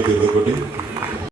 హాయిగా ఎదుర్కొంటే